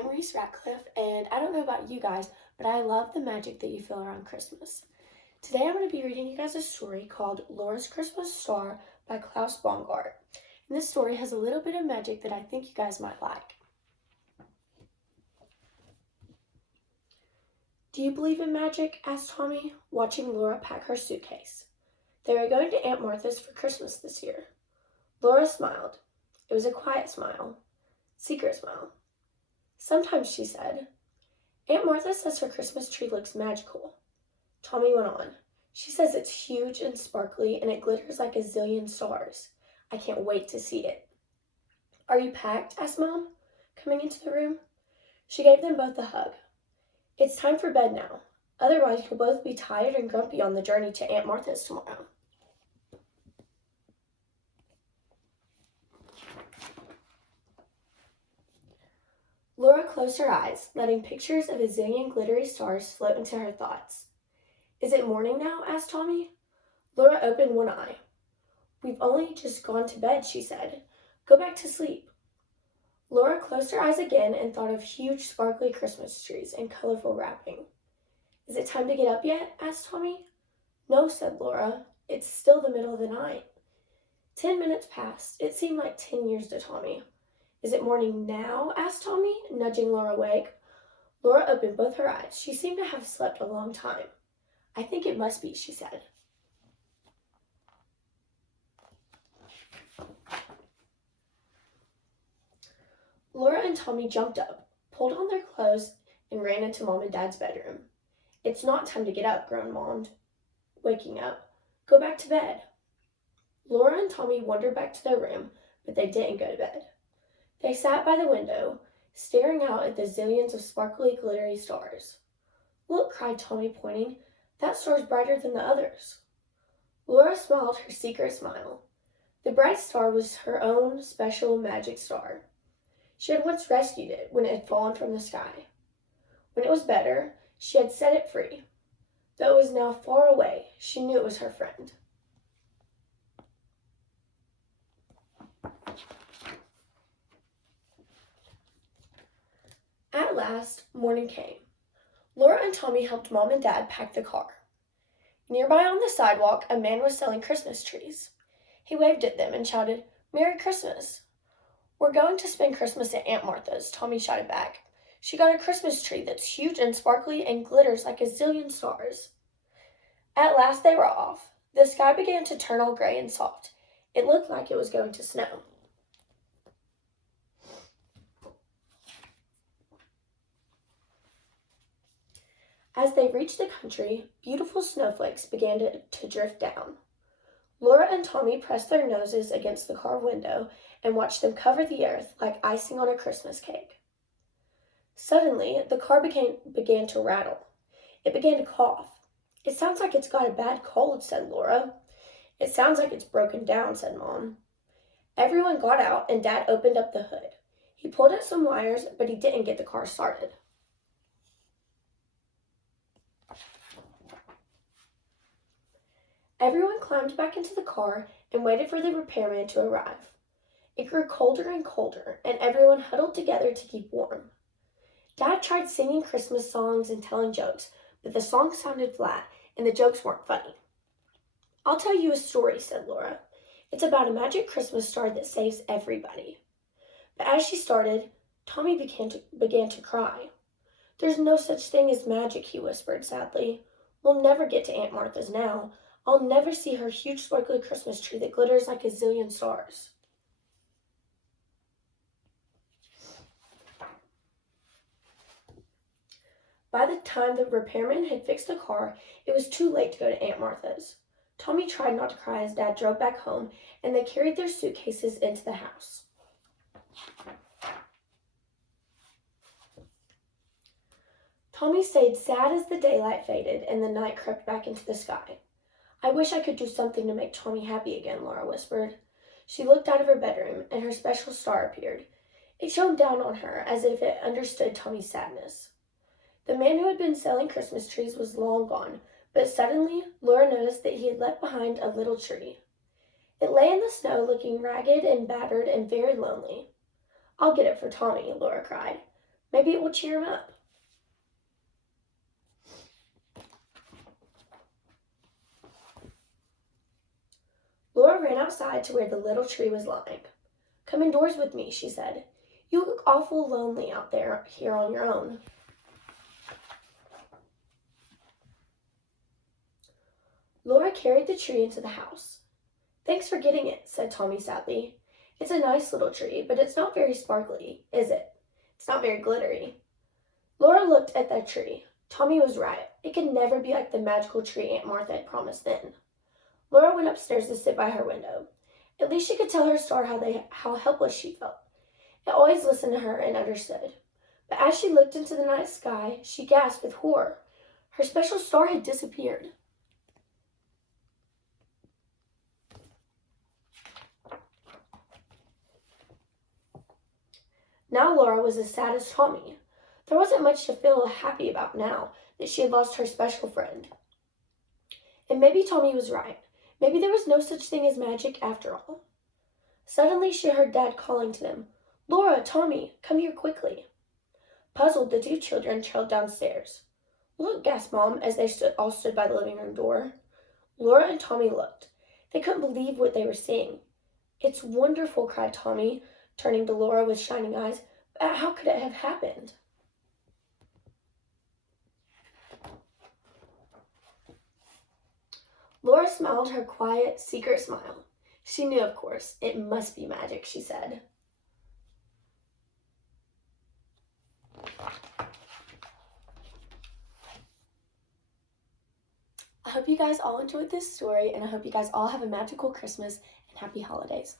I'm Reese Ratcliffe, and I don't know about you guys, but I love the magic that you feel around Christmas. Today I'm going to be reading you guys a story called Laura's Christmas Star by Klaus Baumgart. And this story has a little bit of magic that I think you guys might like. Do you believe in magic? Asked Tommy, watching Laura pack her suitcase. They were going to Aunt Martha's for Christmas this year. Laura smiled. It was a quiet smile. Secret smile. Sometimes, she said. Aunt Martha says her Christmas tree looks magical. Tommy went on. She says it's huge and sparkly and it glitters like a zillion stars. I can't wait to see it. Are you packed? Asked Mom, coming into the room. She gave them both a hug. It's time for bed now. Otherwise, you'll both be tired and grumpy on the journey to Aunt Martha's tomorrow. Laura closed her eyes, letting pictures of a zillion glittery stars float into her thoughts. Is it morning now? Asked Tommy. Laura opened one eye. We've only just gone to bed, she said. Go back to sleep. Laura closed her eyes again and thought of huge sparkly Christmas trees and colorful wrapping. Is it time to get up yet? Asked Tommy. No, said Laura. It's still the middle of the night. 10 minutes passed. It seemed like 10 years to Tommy. Is it morning now? Asked Tommy, nudging Laura awake. Laura opened both her eyes. She seemed to have slept a long time. I think it must be, she said. Laura and Tommy jumped up, pulled on their clothes, and ran into Mom and Dad's bedroom. It's not time to get up, groaned Mom, waking up. Go back to bed. Laura and Tommy wandered back to their room, but they didn't go to bed. They sat by the window, staring out at the zillions of sparkly, glittery stars. Look, cried Tommy, pointing. That star's brighter than the others. Laura smiled her secret smile. The bright star was her own special magic star. She had once rescued it when it had fallen from the sky. When it was better, she had set it free. Though it was now far away, she knew it was her friend. At last, morning came. Laura and Tommy helped Mom and Dad pack the car. Nearby on the sidewalk, a man was selling Christmas trees. He waved at them and shouted, Merry Christmas! We're going to spend Christmas at Aunt Martha's, Tommy shouted back. She got a Christmas tree that's huge and sparkly and glitters like a zillion stars. At last they were off. The sky began to turn all gray and soft. It looked like it was going to snow. As they reached the country, beautiful snowflakes began to drift down. Laura and Tommy pressed their noses against the car window and watched them cover the earth like icing on a Christmas cake. Suddenly, the car began to rattle. It began to cough. It sounds like it's got a bad cold, said Laura. It sounds like it's broken down, said Mom. Everyone got out and Dad opened up the hood. He pulled at some wires, but he didn't get the car started. Everyone climbed back into the car and waited for the repairman to arrive. It grew colder and colder, and everyone huddled together to keep warm. Dad tried singing Christmas songs and telling jokes, but the songs sounded flat, and the jokes weren't funny. I'll tell you a story, said Laura. It's about a magic Christmas star that saves everybody. But as she started, Tommy began to cry. There's no such thing as magic, he whispered sadly. We'll never get to Aunt Martha's now. I'll never see her huge sparkly Christmas tree that glitters like a zillion stars. By the time the repairman had fixed the car, it was too late to go to Aunt Martha's. Tommy tried not to cry as Dad drove back home, and they carried their suitcases into the house. Tommy stayed sad as the daylight faded and the night crept back into the sky. I wish I could do something to make Tommy happy again, Laura whispered. She looked out of her bedroom, and her special star appeared. It shone down on her as if it understood Tommy's sadness. The man who had been selling Christmas trees was long gone, but suddenly Laura noticed that he had left behind a little tree. It lay in the snow looking ragged and battered and very lonely. I'll get it for Tommy, Laura cried. Maybe it will cheer him up. Laura ran outside to where the little tree was lying. "Come indoors with me," she said. "You look awful lonely out there here on your own." Laura carried the tree into the house. "Thanks for getting it," said Tommy sadly. "It's a nice little tree, but it's not very sparkly, is it? It's not very glittery." Laura looked at the tree. Tommy was right. It could never be like the magical tree Aunt Martha had promised then. Laura went upstairs to sit by her window. At least she could tell her star how helpless she felt. It always listened to her and understood. But as she looked into the night sky, she gasped with horror. Her special star had disappeared. Now Laura was as sad as Tommy. There wasn't much to feel happy about now that she had lost her special friend. And maybe Tommy was right. Maybe there was no such thing as magic after all. Suddenly she heard Dad calling to them. "Laura, Tommy, come here quickly." Puzzled, the two children trailed downstairs. "Look," gasped Mom as they all stood by the living room door. Laura and Tommy looked. They couldn't believe what they were seeing. "It's wonderful," cried Tommy, turning to Laura with shining eyes. "But how could it have happened?" Laura smiled her quiet, secret smile. She knew, of course. "It must be magic," she said. I hope you guys all enjoyed this story, and I hope you guys all have a magical Christmas and happy holidays.